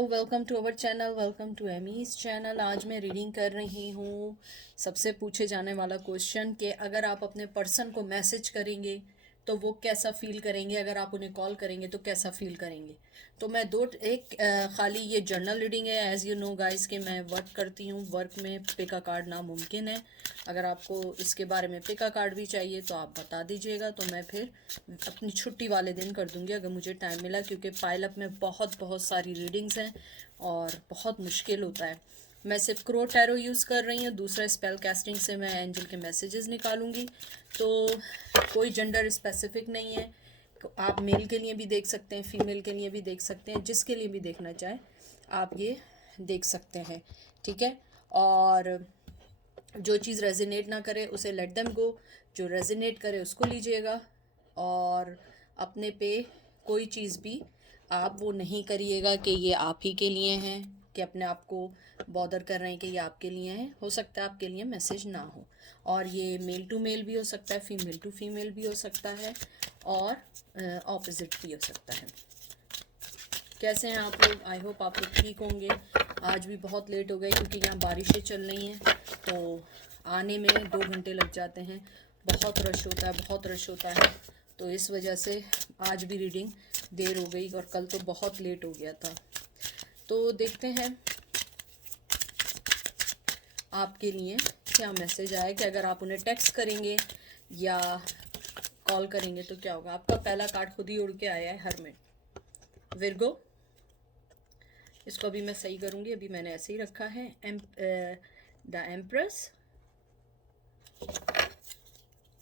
Welcome to our channel, welcome to Amy's channel. आज मैं reading कर रही हूँ सबसे पूछे जाने वाला क्वेश्चन कि अगर आप अपने पर्सन को मैसेज करेंगे तो वो कैसा फील करेंगे, अगर आप उन्हें कॉल करेंगे तो कैसा फील करेंगे। तो मैं खाली ये जर्नल रीडिंग है। एज़ यू नो गाइस कि मैं वर्क करती हूँ, वर्क में पिका कार्ड नामुमकिन है। अगर आपको इसके बारे में पिका कार्ड भी चाहिए तो आप बता दीजिएगा, तो मैं फिर अपनी छुट्टी वाले दिन कर दूंगी अगर मुझे टाइम मिला, क्योंकि पाइल अप में बहुत बहुत सारी रीडिंग्स हैं और बहुत मुश्किल होता है। मैं सिर्फ क्रो टैरो यूज़ कर रही हूँ, दूसरा स्पेल कास्टिंग से मैं एंजल के मैसेजेस निकालूंगी। तो कोई जेंडर स्पेसिफिक नहीं है, आप मेल के लिए भी देख सकते हैं, फीमेल के लिए भी देख सकते हैं, जिसके लिए भी देखना चाहें आप ये देख सकते हैं। ठीक है। और जो चीज़ रेजिनेट ना करे उसे लेट देम गो, जो रेजिनेट करे उसको लीजिएगा। और अपने पे कोई चीज़ भी आप वो नहीं करिएगा कि ये आप ही के लिए हैं, कि अपने आप को बॉदर कर रहे हैं कि ये आपके लिए हैं। हो सकता है आपके लिए मैसेज ना हो, और ये मेल टू मेल भी हो सकता है, फीमेल टू फीमेल भी हो सकता है, और ऑपोजिट भी हो सकता है। कैसे हैं आप लोग? आई होप आप लोग ठीक होंगे। आज भी बहुत लेट हो गए क्योंकि यहाँ बारिशें चल रही हैं, तो आने में 2 घंटे लग जाते हैं। बहुत रश होता है, बहुत रश होता है, तो इस वजह से आज भी रीडिंग देर हो गई, और कल तो बहुत लेट हो गया था। तो देखते हैं आपके लिए क्या मैसेज आया, कि अगर आप उन्हें टेक्स्ट करेंगे या कॉल करेंगे तो क्या होगा। आपका पहला कार्ड खुद ही उड़ के आया है, हरमिट विर्गो। इसको अभी मैं सही करूंगी, अभी मैंने ऐसे ही रखा है। द एम्प्रेस,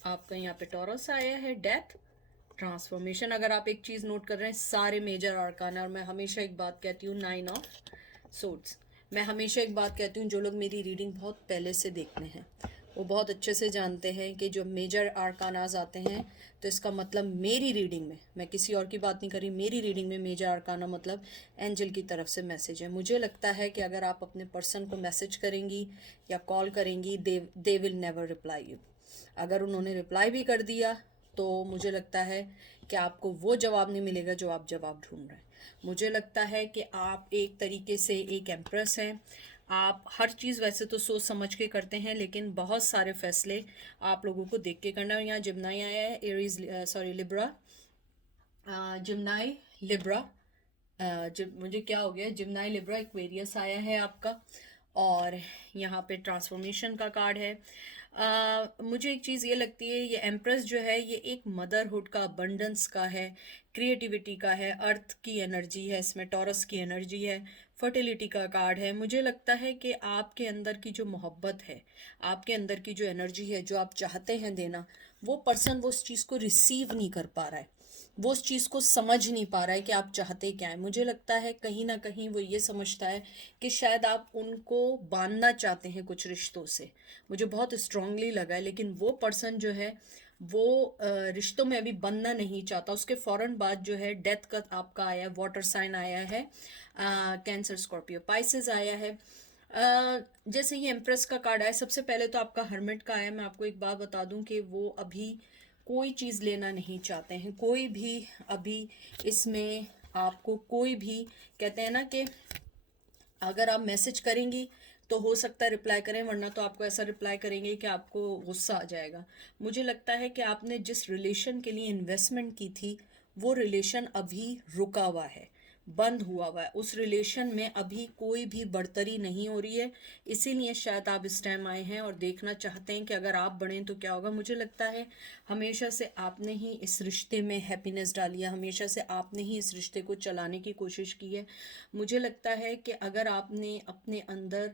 आपका यहाँ पे टॉरस आया है। Death, transformation. अगर आप एक चीज़ नोट कर रहे हैं, सारे मेजर आर्काना, और मैं हमेशा एक बात कहती हूँ, 9 ऑफ सोर्ड्स। मैं हमेशा एक बात कहती हूँ, जो लोग मेरी रीडिंग बहुत पहले से देखते हैं वो बहुत अच्छे से जानते हैं कि जो मेजर आर्कानाज आते हैं तो इसका मतलब मेरी रीडिंग में, मैं किसी और की बात नहीं कर रही, मेरी रीडिंग में मेजर आर्काना मतलब एंजल की तरफ से मैसेज है। मुझे लगता है कि अगर आप अपने पर्सन को मैसेज करेंगी या कॉल करेंगी, they will never reply you. अगर उन्होंने रिप्लाई भी कर दिया तो मुझे लगता है कि आपको वो जवाब नहीं मिलेगा जो आप जवाब ढूंढ रहे हैं। मुझे लगता है कि आप एक तरीके से एक एम्प्रेस हैं। आप हर चीज़ वैसे तो सोच समझ के करते हैं, लेकिन बहुत सारे फैसले आप लोगों को देख के करना है। और यहाँ जिम्नाई आया है, एरीज सॉरी लिब्रा, जिम्नाई लिब्रा, मुझे क्या हो गया, जिम्नाई लिब्रा एक्वेरियस आया है आपका। और यहाँ पे ट्रांसफॉर्मेशन का कार्ड है। मुझे एक चीज़ ये लगती है, ये एम्प्रेस जो है ये एक मदरहुड का, अबंडेंस का है, क्रिएटिविटी का है, अर्थ की एनर्जी है, इसमें टॉरस की एनर्जी है, फर्टिलिटी का कार्ड है। मुझे लगता है कि आपके अंदर की जो मोहब्बत है, आपके अंदर की जो एनर्जी है, जो आप चाहते हैं देना, वो पर्सन वो उस चीज़ को रिसीव नहीं कर पा रहा है, वो उस चीज़ को समझ नहीं पा रहा है कि आप चाहते क्या है। मुझे लगता है कहीं ना कहीं वो ये समझता है कि शायद आप उनको बांधना चाहते हैं कुछ रिश्तों से। मुझे बहुत स्ट्रांगली लगा है, लेकिन वो पर्सन जो है वो रिश्तों में अभी बनना नहीं चाहता। उसके फ़ौरन बाद जो है डेथ का आपका आया है, वाटर साइन आया है, कैंसर, स्कॉर्पियो, पाइसेस आया है। जैसे ही एम्प्रेस का कार्ड आया, सबसे पहले तो आपका हर्मिट का आया। मैं आपको एक बात बता दूं कि वो अभी कोई चीज़ लेना नहीं चाहते हैं, कोई भी अभी इसमें आपको कोई भी, कहते हैं ना कि अगर आप मैसेज करेंगी तो हो सकता है रिप्लाई करें, वरना तो आपको ऐसा रिप्लाई करेंगे कि आपको गुस्सा आ जाएगा। मुझे लगता है कि आपने जिस रिलेशन के लिए इन्वेस्टमेंट की थी वो रिलेशन अभी रुका हुआ है, बंद हुआ हुआ है। उस रिलेशन में अभी कोई भी बढ़तरी नहीं हो रही है, इसीलिए शायद आप इस टाइम आए हैं और देखना चाहते हैं कि अगर आप बढ़ें तो क्या होगा। मुझे लगता है हमेशा से आपने ही इस रिश्ते में हैप्पीनेस डाली है, हमेशा से आपने ही इस रिश्ते को चलाने की कोशिश की है। मुझे लगता है कि अगर आपने अपने अंदर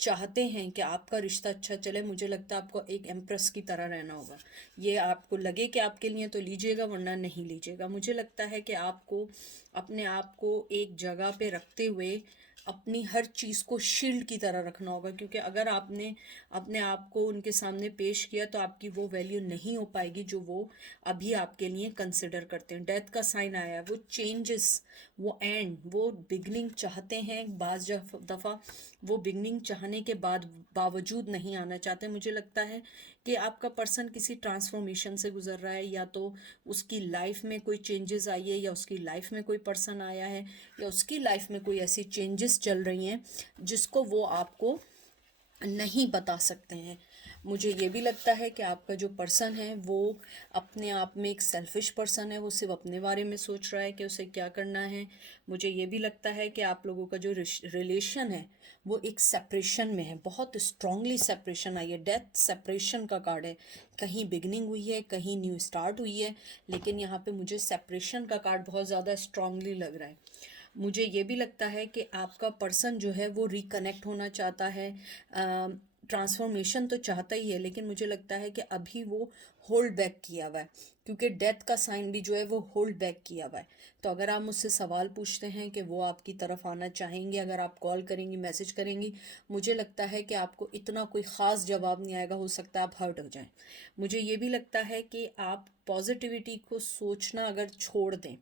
चाहते हैं कि आपका रिश्ता अच्छा चले, मुझे लगता है आपको एक एम्प्रेस की तरह रहना होगा। ये आपको लगे कि आपके लिए तो लीजिएगा, वरना नहीं लीजिएगा। मुझे लगता है कि आपको अपने आप को एक जगह पे रखते हुए अपनी हर चीज़ को शील्ड की तरह रखना होगा, क्योंकि अगर आपने अपने आप को उनके सामने पेश किया तो आपकी वो वैल्यू नहीं हो पाएगी जो वो अभी आपके लिए कंसिडर करते हैं। डेथ का साइन आया है, वो चेंजेस, वो एंड, वो बिगनिंग चाहते हैं, बाज़ दफ़ा वो बिगनिंग चाहने के बाद बावजूद नहीं आना चाहते। मुझे लगता है कि आपका पर्सन किसी ट्रांसफॉर्मेशन से गुजर रहा है, या तो उसकी लाइफ में कोई चेंजेस आई है, या उसकी लाइफ में कोई पर्सन आया है, या उसकी लाइफ में कोई ऐसी चेंजेस चल रही हैं जिसको वो आपको नहीं बता सकते हैं। मुझे ये भी लगता है कि आपका जो पर्सन है वो अपने आप में एक सेल्फिश पर्सन है, वो सिर्फ अपने बारे में सोच रहा है कि उसे क्या करना है। मुझे ये भी लगता है कि आप लोगों का जो रिलेशन है वो एक सेपरेशन में है, बहुत स्ट्रांगली सेपरेशन आई है, डेथ सेपरेशन का कार्ड है। कहीं बिगनिंग हुई है, कहीं न्यू स्टार्ट हुई है, लेकिन यहाँ पे मुझे सेपरेशन का कार्ड बहुत ज़्यादा स्ट्रांगली लग रहा है। मुझे ये भी लगता है कि आपका पर्सन जो है वो रिकनेक्ट होना चाहता है, ट्रांसफॉर्मेशन तो चाहता ही है, लेकिन मुझे लगता है कि अभी वो होल्ड बैक किया हुआ है, क्योंकि डेथ का साइन भी जो है वो होल्ड बैक किया हुआ है। तो अगर आप मुझसे सवाल पूछते हैं कि वो आपकी तरफ आना चाहेंगे, अगर आप कॉल करेंगी, मैसेज करेंगी, मुझे लगता है कि आपको इतना कोई ख़ास जवाब नहीं आएगा, हो सकता है आप हर्ट हो जाएं। मुझे ये भी लगता है कि आप पॉजिटिविटी को सोचना अगर छोड़ दें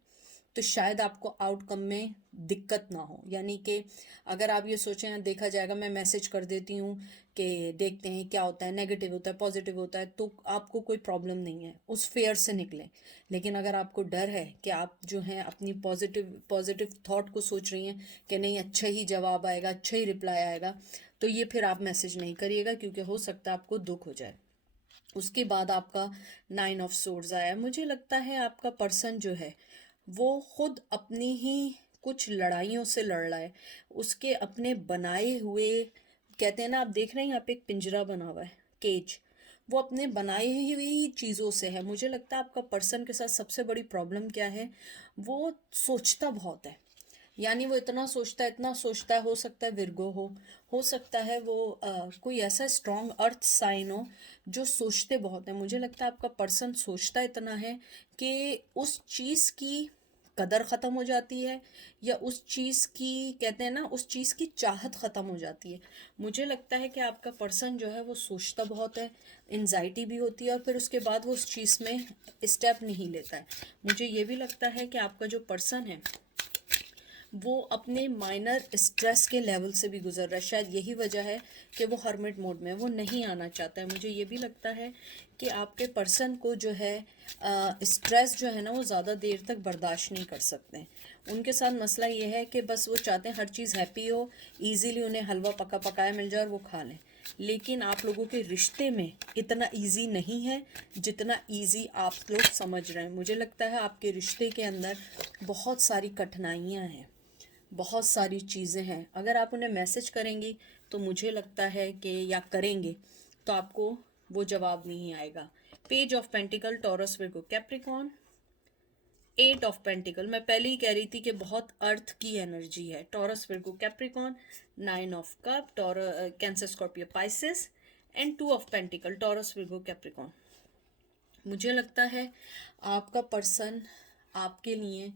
तो शायद आपको आउटकम में दिक्कत ना हो। यानी कि अगर आप ये सोचें देखा जाएगा, मैं मैसेज कर देती हूँ कि देखते हैं क्या होता है, नेगेटिव होता है पॉजिटिव होता है, तो आपको कोई प्रॉब्लम नहीं है, उस फेयर से निकलें। लेकिन अगर आपको डर है कि आप जो हैं अपनी पॉजिटिव पॉजिटिव थॉट को सोच रही हैं कि नहीं अच्छा ही जवाब आएगा, अच्छा ही रिप्लाई आएगा, तो ये फिर आप मैसेज नहीं करिएगा, क्योंकि हो सकता है आपको दुख हो जाए। उसके बाद आपका 9 ऑफ सोर्ड्स आया। मुझे लगता है आपका पर्सन जो है वो खुद अपनी ही कुछ लड़ाइयों से लड़ रहा है, उसके अपने बनाए हुए, कहते हैं ना, आप देख रहे हैं यहाँ पे एक पिंजरा बना हुआ है, केज, वो अपने बनाई हुई चीज़ों से है। मुझे लगता है आपका पर्सन के साथ सबसे बड़ी प्रॉब्लम क्या है, वो सोचता बहुत है। यानी वो इतना सोचता है, हो सकता है विर्गो हो सकता है वो कोई ऐसा स्ट्रॉन्ग अर्थ साइन हो जो सोचते बहुत है। मुझे लगता है आपका पर्सन सोचता इतना है कि उस चीज़ की कदर ख़त्म हो जाती है, या उस चीज़ की, कहते हैं ना, उस चीज़ की चाहत ख़त्म हो जाती है। मुझे लगता है कि आपका पर्सन जो है वो सोचता बहुत है, एनजाइटी भी होती है, और फिर उसके बाद वो उस चीज़ में स्टेप नहीं लेता है। मुझे ये भी लगता है कि आपका जो पर्सन है वो अपने माइनर स्ट्रेस के लेवल से भी गुजर रहा है। शायद यही वजह है कि वो हर्मिट मोड में, वो नहीं आना चाहता है। मुझे ये भी लगता है कि आपके पर्सन को जो है स्ट्रेस जो है ना वो ज़्यादा देर तक बर्दाश्त नहीं कर सकते हैं। उनके साथ मसला ये है कि बस वो चाहते हैं हर चीज़ हैप्पी हो, इजीली उन्हें हलवा पका पकाया मिल जाए और वो खा लें। लेकिन आप लोगों के रिश्ते में इतना इजी नहीं है जितना इजी आप लोग समझ रहे हैं। मुझे लगता है आपके रिश्ते के अंदर बहुत सारी कठिनाइयाँ हैं, बहुत सारी चीज़ें हैं। अगर आप उन्हें मैसेज करेंगी तो मुझे लगता है कि, या करेंगे, तो आपको वो जवाब नहीं आएगा। Page of pentacle, taurus Virgo Capricorn. 8 of pentacle, मैं पहले ही कह रही थी कि बहुत अर्थ की एनर्जी है, taurus Virgo Capricorn. 9 of cup, cancer Scorpio Pisces. And 2 of pentacle, taurus Virgo Capricorn. मुझे लगता है आपका पर्सन आपके लिए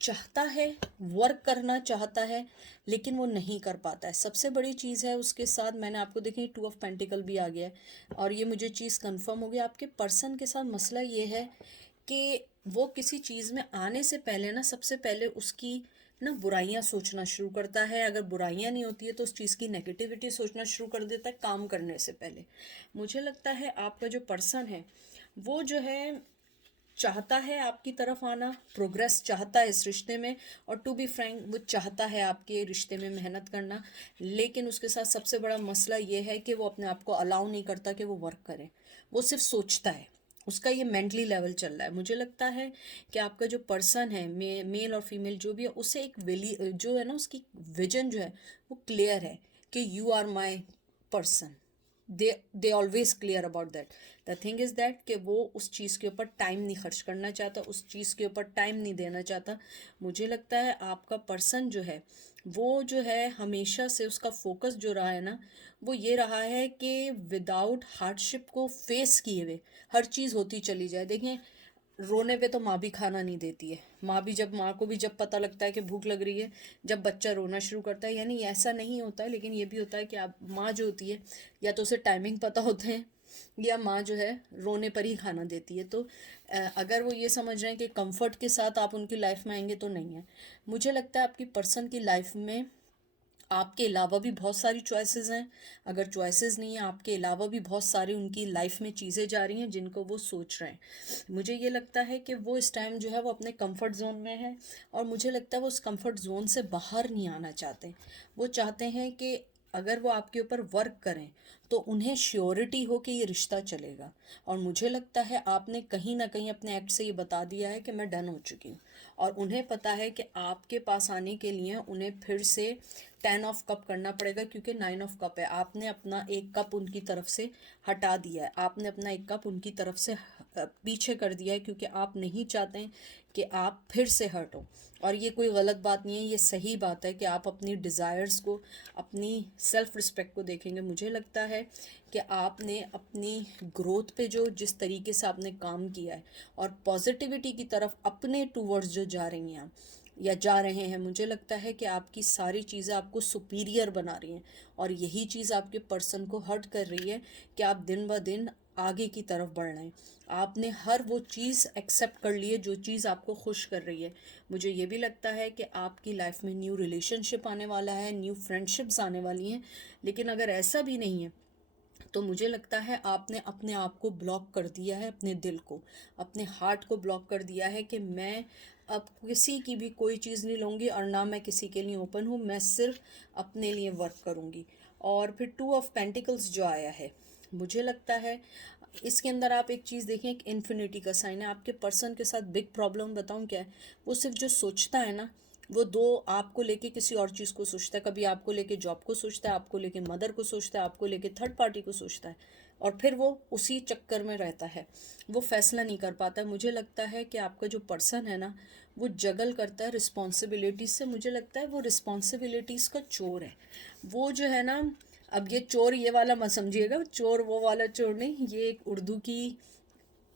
चाहता है, वर्क करना चाहता है, लेकिन वो नहीं कर पाता है। सबसे बड़ी चीज़ है उसके साथ, मैंने आपको देखी 2 ऑफ पेंटिकल भी आ गया है, और ये मुझे चीज़ कंफर्म हो गई। आपके पर्सन के साथ मसला ये है कि वो किसी चीज़ में आने से पहले ना, सबसे पहले उसकी ना बुराइयां सोचना शुरू करता है। अगर बुराइयां नहीं होती है तो उस चीज़ की नेगेटिविटी सोचना शुरू कर देता है काम करने से पहले। मुझे लगता है आपका जो पर्सन है वो जो है चाहता है आपकी तरफ आना, प्रोग्रेस चाहता है इस रिश्ते में, और टू बी फ्रैंक वो चाहता है आपके रिश्ते में मेहनत करना। लेकिन उसके साथ सबसे बड़ा मसला ये है कि वो अपने आप को अलाउ नहीं करता कि वो वर्क करे, वो सिर्फ सोचता है। उसका ये मेंटली लेवल चल रहा है। मुझे लगता है कि आपका जो पर्सन है, मेल और फीमेल जो भी है, उसे एक वेली जो है ना, उसकी विजन जो है वो क्लियर है कि you are my person. They always clear about that. The thing is that कि वो उस चीज़ के ऊपर टाइम नहीं खर्च करना चाहता, उस चीज़ के ऊपर टाइम नहीं देना चाहता। मुझे लगता है आपका पर्सन जो है वो जो है हमेशा से उसका फोकस जो रहा है ना, वो ये रहा है कि विदाउट हार्डशिप को फेस किए हुए हर चीज़ होती चली जाए। देखें, रोने पे तो माँ भी खाना नहीं देती है, माँ को भी जब पता लगता है कि भूख लग रही है, जब बच्चा रोना शुरू करता है, यानी ऐसा नहीं होता है, लेकिन ये भी होता है कि आप माँ जो होती है या तो उसे टाइमिंग पता होते हैं, या माँ जो है रोने पर ही खाना देती है। तो अगर वो ये समझ रहे हैं कि कंफर्ट के साथ आप उनकी लाइफ में आएंगे, तो नहीं है। मुझे लगता है आपकी पर्सन की लाइफ में आपके अलावा भी बहुत सारी चॉइसेस हैं। अगर चॉइसेस नहीं है, आपके अलावा भी बहुत सारी उनकी लाइफ में चीज़ें जा रही हैं जिनको वो सोच रहे हैं। मुझे ये लगता है कि वो इस टाइम जो है वो अपने कंफर्ट जोन में है, और मुझे लगता है वो उस कंफर्ट जोन से बाहर नहीं आना चाहते। वो चाहते हैं कि अगर वो आपके ऊपर वर्क करें तो उन्हें श्योरिटी हो कि ये रिश्ता चलेगा। और मुझे लगता है आपने कहीं ना कहीं अपने एक्ट से ये बता दिया है कि मैं डन हो चुकी हूँ, और उन्हें पता है कि आपके पास आने के लिए उन्हें फिर से 10 ऑफ कप करना पड़ेगा, क्योंकि 9 ऑफ कप है। आपने अपना एक कप उनकी तरफ से हटा दिया है, आपने अपना एक कप उनकी तरफ से पीछे कर दिया है, क्योंकि आप नहीं चाहते हैं कि आप फिर से हर्ट हो। और ये कोई गलत बात नहीं है, ये सही बात है कि आप अपनी डिज़ायर्स को, अपनी सेल्फ रिस्पेक्ट को देखेंगे। मुझे लगता है कि आपने अपनी ग्रोथ पे जो जिस तरीके से आपने काम किया है, और पॉजिटिविटी की तरफ अपने टूवर्ड्स जो जा रही हैं आप, या जा रहे हैं, मुझे लगता है कि आपकी सारी चीज़ें आपको सुपीरियर बना रही हैं। और यही चीज़ आपके पर्सन को हर्ट कर रही है कि आप दिन ब दिन आगे की तरफ बढ़ रहे हैं। आपने हर वो चीज़ एक्सेप्ट कर ली है जो चीज़ आपको खुश कर रही है। मुझे ये भी लगता है कि आपकी लाइफ में न्यू रिलेशनशिप आने वाला है, न्यू फ्रेंडशिप्स आने वाली हैं। लेकिन अगर ऐसा भी नहीं है, तो मुझे लगता है आपने अपने आप को ब्लॉक कर दिया है, अपने दिल को, अपने हार्ट को ब्लॉक कर दिया है कि मैं अब किसी की भी कोई चीज़ नहीं लूँगी, और ना मैं किसी के लिए ओपन हूँ, मैं सिर्फ अपने लिए वर्क करूँगी। और फिर 2 ऑफ पेंटिकल्स जो आया है, मुझे लगता है इसके अंदर आप एक चीज़ देखें, एक इन्फिनिटी का साइन है। आपके पर्सन के साथ बिग प्रॉब्लम बताऊँ क्या है, वो सिर्फ जो सोचता है ना, वो दो आपको लेके किसी और चीज़ को सोचता है। कभी आपको लेके जॉब को सोचता है, आपको लेके मदर को सोचता है, आपको लेके थर्ड पार्टी को सोचता है, और फिर वो उसी चक्कर में रहता है, वो फैसला नहीं कर पाता है। मुझे लगता है कि आपका जो पर्सन है ना, वो जगल करता है रिस्पॉन्सिबिलिटीज़ से। मुझे लगता है वो रिस्पॉन्सिबिलिटीज़ का चोर है। वो जो है ना, अब ये चोर ये वाला मत समझिएगा, चोर वो वाला चोर नहीं, ये एक उर्दू की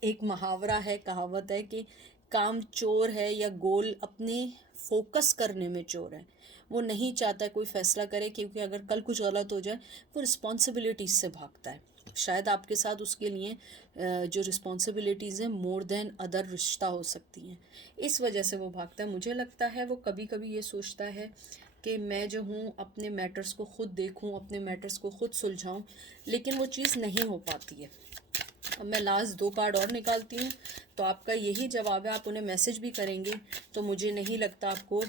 एक मुहावरा है, कहावत है कि काम चोर है, या गोल अपने फोकस करने में चोर है। वो नहीं चाहता कोई फैसला करे, क्योंकि अगर कल कुछ गलत हो जाए, वो रिस्पॉन्सिबिलिटीज़ से भागता है। शायद आपके साथ उसके लिए जो रिस्पॉन्सिबिलिटीज़ हैं मोर देन अदर रिश्ता हो सकती हैं, इस वजह से वो भागता है। मुझे लगता है वो कभी कभी ये सोचता है कि मैं जो हूँ अपने मैटर्स को खुद देखूँ, अपने मैटर्स को खुद सुलझाऊँ, लेकिन वो चीज़ नहीं हो पाती है। अब मैं लास्ट 2 कार्ड और निकालती हूँ, तो आपका यही जवाब है। आप उन्हें मैसेज भी करेंगे तो मुझे नहीं लगता आपको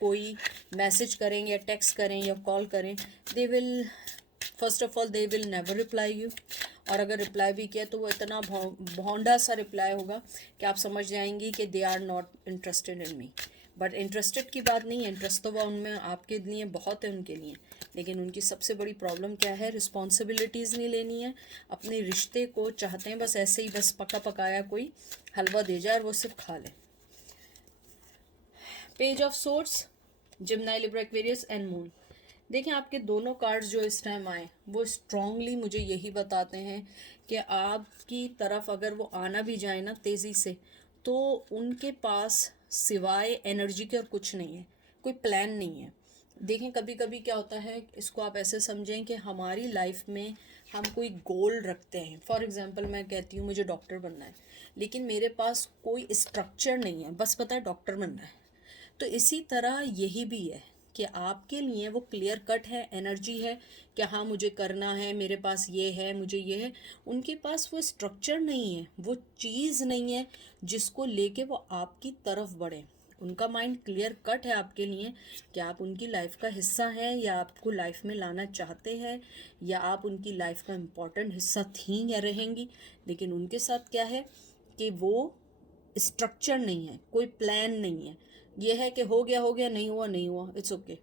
कोई मैसेज करें या टेक्स्ट करें या कॉल करें, they will, first of all they will never reply you. और अगर रिप्लाई भी किया तो वो इतना भौंडा सा रिप्लाई होगा कि आप समझ जाएंगी कि they are not interested in me. But interested की बात नहीं है, इंटरेस्ट तो वह उनमें आपके लिए बहुत है, उनके लिए। लेकिन उनकी सबसे बड़ी प्रॉब्लम क्या है, रिस्पॉन्सिबिलिटीज़ नहीं लेनी है। अपने रिश्ते को चाहते हैं बस ऐसे ही, बस पका पकाया कोई हलवा दे जाए और वो सिर्फ खा ले। Page of swords, Gemini, Libra, Aquarius and moon. देखें, आपके दोनों कार्ड्स जो इस टाइम आए वो स्ट्रांगली मुझे यही बताते हैं कि आपकी तरफ अगर वो आना भी जाए ना तेज़ी से, तो उनके पास सिवाय एनर्जी के और कुछ नहीं है, कोई प्लान नहीं है। देखें, कभी कभी क्या होता है, इसको आप ऐसे समझें कि हमारी लाइफ में हम कोई गोल रखते हैं। फॉर एग्जांपल मैं कहती हूँ मुझे डॉक्टर बनना है, लेकिन मेरे पास कोई स्ट्रक्चर नहीं है, बस पता है डॉक्टर बनना है। तो इसी तरह यही भी है कि आपके लिए वो क्लियर कट है, एनर्जी है कि हाँ मुझे करना है, मेरे पास ये है, मुझे ये है। उनके पास वो स्ट्रक्चर नहीं है, वो चीज़ नहीं है जिसको लेके वो आपकी तरफ बढ़े। उनका माइंड क्लियर कट है आपके लिए कि आप उनकी लाइफ का हिस्सा हैं, या आपको लाइफ में लाना चाहते हैं, या आप उनकी लाइफ का इम्पोर्टेंट हिस्सा थी या रहेंगी। लेकिन उनके साथ क्या है कि वो स्ट्रक्चर नहीं है, कोई प्लान नहीं है। ये है कि हो गया, नहीं हुआ नहीं हुआ, it's okay,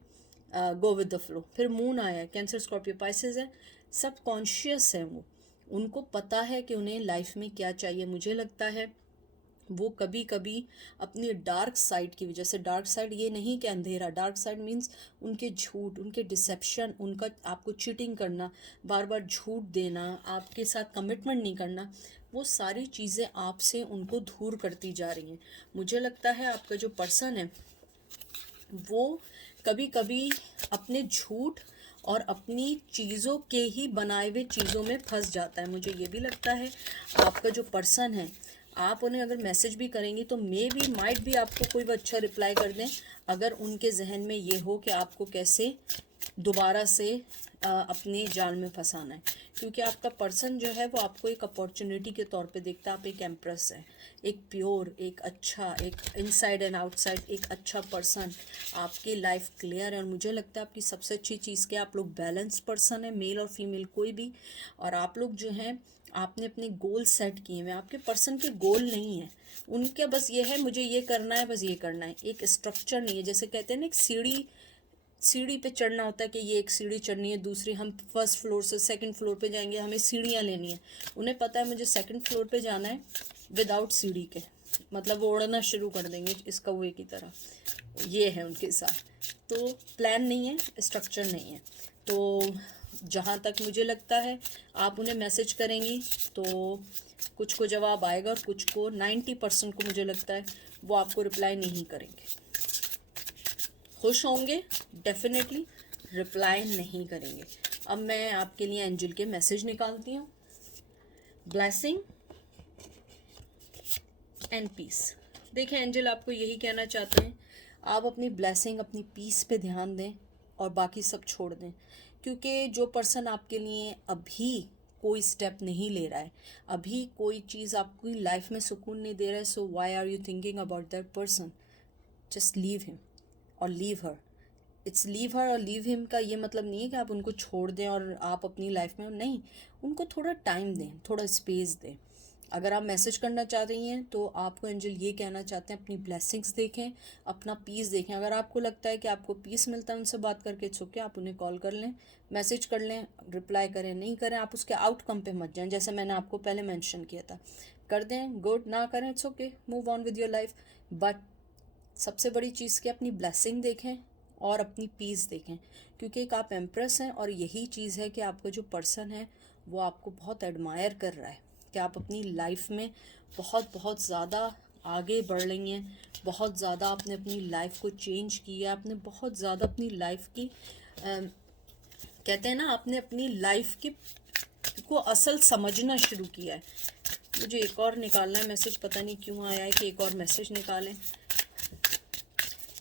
go with the flow. फिर मून आया, कैंसर, स्कॉर्पियो, पाइसेस है, सब कॉन्शियस है। वो, उनको पता है कि उन्हें लाइफ में क्या चाहिए। मुझे लगता है वो कभी कभी अपनी डार्क साइड की वजह से, डार्क साइड ये नहीं कि अंधेरा, डार्क साइड मीन्स उनके झूठ, उनके डिसेप्शन, उनका आपको चीटिंग करना, बार बार झूठ देना, आपके साथ कमिटमेंट नहीं करना, वो सारी चीज़ें आपसे उनको दूर करती जा रही हैं। मुझे लगता है आपका जो पर्सन है वो कभी कभी अपने झूठ और अपनी चीज़ों के ही बनाए हुए चीज़ों में फंस जाता है। मुझे ये भी लगता है आपका जो पर्सन है, आप उन्हें अगर मैसेज भी करेंगी तो मे बी माइट भी आपको कोई अच्छा रिप्लाई कर दें, अगर उनके जहन में ये हो कि आपको कैसे दोबारा से अपने जाल में फंसाना है। क्योंकि आपका पर्सन जो है वो आपको एक अपॉर्चुनिटी के तौर पे देखता है। आप एक एम्प्रेस है, एक प्योर, एक अच्छा, एक इनसाइड एंड आउटसाइड एक अच्छा पर्सन, आपकी लाइफ क्लियर है। और मुझे लगता है आपकी सबसे अच्छी चीज़ क्या, आप लोग बैलेंस पर्सन है, मेल और फीमेल कोई भी। और आप लोग जो हैं आपने अपने गोल सेट किए हुए, आपके पर्सन के गोल नहीं है, उनके बस ये है मुझे ये करना है, बस ये करना है। एक स्ट्रक्चर नहीं है। जैसे कहते हैं ना, एक सीढ़ी पे चढ़ना होता है कि ये एक सीढ़ी चढ़नी है, दूसरी हम फर्स्ट फ्लोर से सेकंड फ्लोर पे जाएंगे, हमें सीढ़ियाँ लेनी है। उन्हें पता है मुझे सेकंड फ्लोर पे जाना है विदाउट सीढ़ी के, मतलब वो उड़ना शुरू कर देंगे इस कौवे की तरह। ये है उनके साथ। तो प्लान नहीं है, स्ट्रक्चर नहीं है। तो जहाँ तक मुझे लगता है आप उन्हें मैसेज करेंगी तो कुछ को जवाब आएगा और कुछ को 90% को मुझे लगता है वो आपको रिप्लाई नहीं करेंगे। खुश होंगे डेफिनेटली, रिप्लाई नहीं करेंगे। अब मैं आपके लिए एंजल के मैसेज निकालती हूँ। Blessing and peace. देखें एंजल आपको यही कहना चाहते हैं, आप अपनी ब्लेसिंग, अपनी पीस पे ध्यान दें और बाकी सब छोड़ दें। क्योंकि जो पर्सन आपके लिए अभी कोई स्टेप नहीं ले रहा है, अभी कोई चीज़ आपकी लाइफ में सुकून नहीं दे रहा है, so why are you thinking about that person? Just leave him और leave her. It's leave her और लीव हिम का ये मतलब नहीं है कि आप उनको छोड़ दें और आप अपनी लाइफ में, नहीं, उनको थोड़ा टाइम दें, थोड़ा स्पेस दें। अगर आप मैसेज करना चाह रही हैं तो आपको एंजल ये कहना चाहते हैं अपनी ब्लेसिंग्स देखें, अपना पीस देखें। अगर आपको लगता है कि आपको पीस मिलता है उनसे बात करके, इट्स ओके, आप उन्हें कॉल कर लें, मैसेज कर लें, रिप्लाई करें नहीं करें, आप उसके आउटकम पे मत जाएं। जैसे मैंने आपको पहले मेंशन किया था, कर दें गुड, ना करें it's okay, move on with your life. But सबसे बड़ी चीज़ की अपनी ब्लेसिंग देखें और अपनी पीस देखें। क्योंकि एक आप एम्प्रेस हैं और यही चीज़ है कि आपका जो पर्सन है वो आपको बहुत एडमायर कर रहा है कि आप अपनी लाइफ में बहुत बहुत ज़्यादा आगे बढ़ रही हैं, बहुत ज़्यादा आपने अपनी लाइफ को चेंज किया, आपने बहुत ज़्यादा अपनी लाइफ की कहते हैं ना, आपने अपनी लाइफ की को असल समझना शुरू किया है। मुझे एक और निकालना है मैसेज, पता नहीं क्यों आया है कि एक और मैसेज निकालें।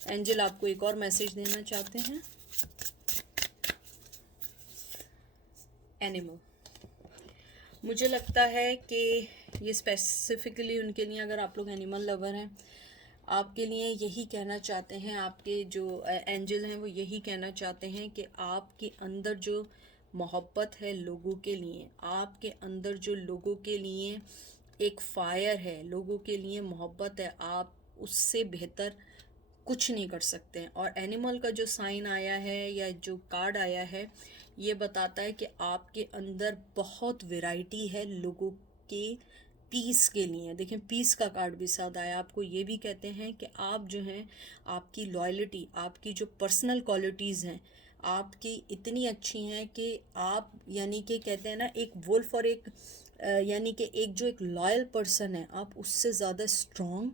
एंजल आपको एक और मैसेज देना चाहते हैं। एनिमल, मुझे लगता है कि ये स्पेसिफिकली उनके लिए, अगर आप लोग एनिमल लवर हैं, आपके लिए यही कहना चाहते हैं, आपके जो एंजल हैं वो यही कहना चाहते हैं कि आपके अंदर जो मोहब्बत है लोगों के लिए, आपके अंदर जो लोगों के लिए एक फायर है, लोगों के लिए मोहब्बत है, आप उससे बेहतर कुछ नहीं कर सकते हैं। और एनिमल का जो साइन आया है या जो कार्ड आया है, ये बताता है कि आपके अंदर बहुत वैरायटी है लोगों के पीस के लिए। देखें पीस का कार्ड भी साथ आया, आपको ये भी कहते हैं कि आप जो हैं, आपकी लॉयल्टी, आपकी जो पर्सनल क्वालिटीज़ हैं आपकी इतनी अच्छी हैं कि आप, यानी कि कहते हैं ना, एक वुल्फ और एक यानी कि एक जो एक लॉयल पर्सन है, आप उससे ज़्यादा स्ट्रॉन्ग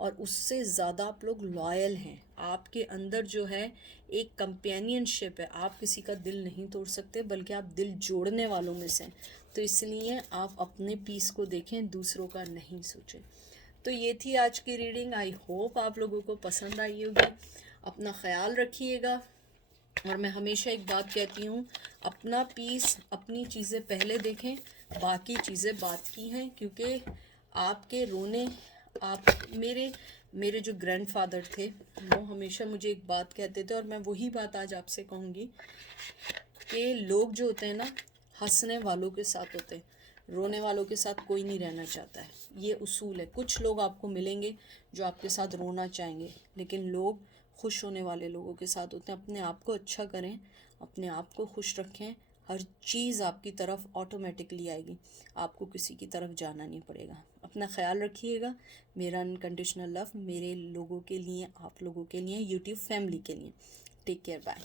और उससे ज़्यादा आप लोग लॉयल हैं। आपके अंदर जो है एक कंपेनियनशिप है, आप किसी का दिल नहीं तोड़ सकते बल्कि आप दिल जोड़ने वालों में से हैं। तो इसलिए आप अपने पीस को देखें, दूसरों का नहीं सोचें। तो ये थी आज की रीडिंग। आई होप आप लोगों को पसंद आई होगी। अपना ख्याल रखिएगा। और मैं हमेशा एक बात कहती हूँ, अपना पीस, अपनी चीज़ें पहले देखें, बाकी चीज़ें बात की हैं। क्योंकि आपके रोने, आप मेरे जो ग्रैंडफादर थे वो हमेशा मुझे एक बात कहते थे और मैं वही बात आज आपसे कहूँगी कि लोग जो होते हैं ना, हंसने वालों के साथ होते हैं, रोने वालों के साथ कोई नहीं रहना चाहता है। ये उसूल है। कुछ लोग आपको मिलेंगे जो आपके साथ रोना चाहेंगे, लेकिन लोग खुश होने वाले लोगों के साथ होते हैं। अपने आप को अच्छा करें, अपने आप को खुश रखें, हर चीज़ आपकी तरफ ऑटोमेटिकली आएगी, आपको किसी की तरफ जाना नहीं पड़ेगा। अपना ख्याल रखिएगा। मेरा अनकंडीशनल लव मेरे लोगों के लिए, आप लोगों के लिए, यूट्यूब फैमिली के लिए। Take care, bye.